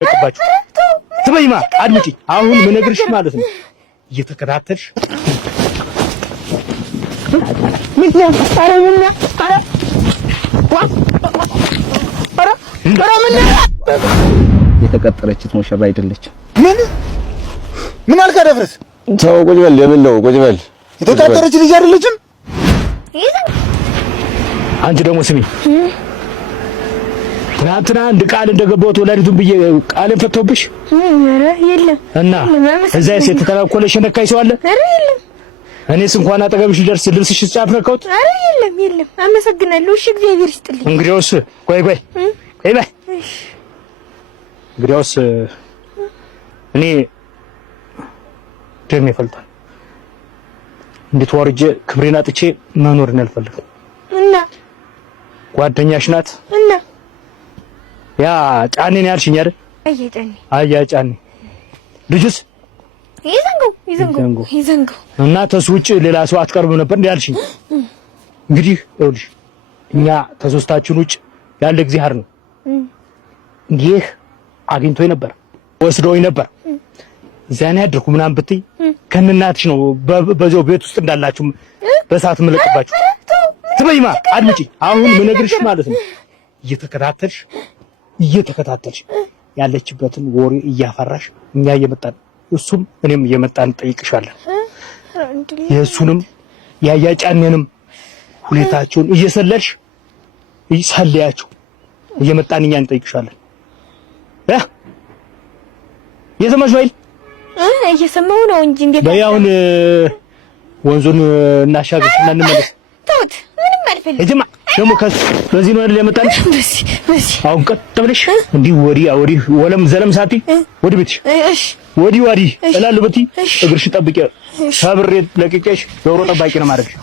ተቀባችሁ ትበይማ አድምጪ። አሁን ምነግርሽ ማለት ነው እየተከታተልሽ ምን የተቀጠረችት ሙሽራ አይደለችም። ምን አልካ ደፍረስ? ተው ቁጭ በል የምለው ቁጭ በል። የተቀጠረች ልጅ አይደለችም። አንቺ ደግሞ ስሚ፣ ትናንትና አንድ ቃል እንደገባሁት ወላዲቱን ብዬ ቃልን ፈተውብሽ። ኧረ የለም። እና እዛ ሴት ተተናኮለሽ ነካይ ሰው አለ? ኧረ የለም። እኔስ እንኳን አጠገብሽ ልደርስ ልብስሽ ጫፍ ነካሁት? ኧረ የለም የለም። አመሰግናለሁ። እሺ እግዚአብሔር ይስጥልኝ። እንግዲያውስ ቆይ በይ እንግዲያውስ እኔ ደሜ ፈልቷል። እንዴት ወርጄ ክብሬን አጥቼ መኖርን አልፈልግም። እና ጓደኛሽ ናት እና ያ ጫኔን ያልሽኝ አይደል? አያ ጫኔ ልጅስ ይዘንጉ እና ተሱ ውጭ ሌላ ሰው አትቀርብም ነበር እንዴ ያልሽኝ? እንግዲህ ይኸውልሽ እኛ ተሶስታችን ውጭ ያለ እግዚአብሔር ነው። ይህ አግኝቶኝ ነበር ወስዶኝ ነበር እዚያ ነው ያደርኩ ምናምን ብትይ ከእናትሽ ነው በዚያው ቤት ውስጥ እንዳላችሁ በሰዓት መለቅባችሁ። ትበይማ አድምጪ። አሁን ምነግርሽ ማለት ነው እየተከታተልሽ ያለችበትን ወሬ እያፈራሽ እኛ እየመጣን እሱም እኔም እየመጣን ጠይቅሻለን። የእሱንም ያያጫኔንም ሁኔታቸውን እየሰለልሽ ሰለያችሁ እየመጣን እኛ እንጠይቅሻለን። የሰማሽ ወይ? እየሰማሁ ነው እንጂ እንዴት በያውን ወንዙን እናሻግርሽና እንመለስ። ተውት፣ ምንም አልፈልግም። እጅማ ደግሞ በዚህ ነው አይደል ያመጣልሽ? በዚህ አሁን ቀጥ ብለሽ እንዲህ ወዲህ ወለም ዘለም ሳቲ ወዲ ቤትሽ። እሺ ወዲ እላለሁ ብትይ እግርሽ ጠብቄ ሰብሬ ለቅቄሽ ዶሮ ጠባቂ ነው ማድረግሽ።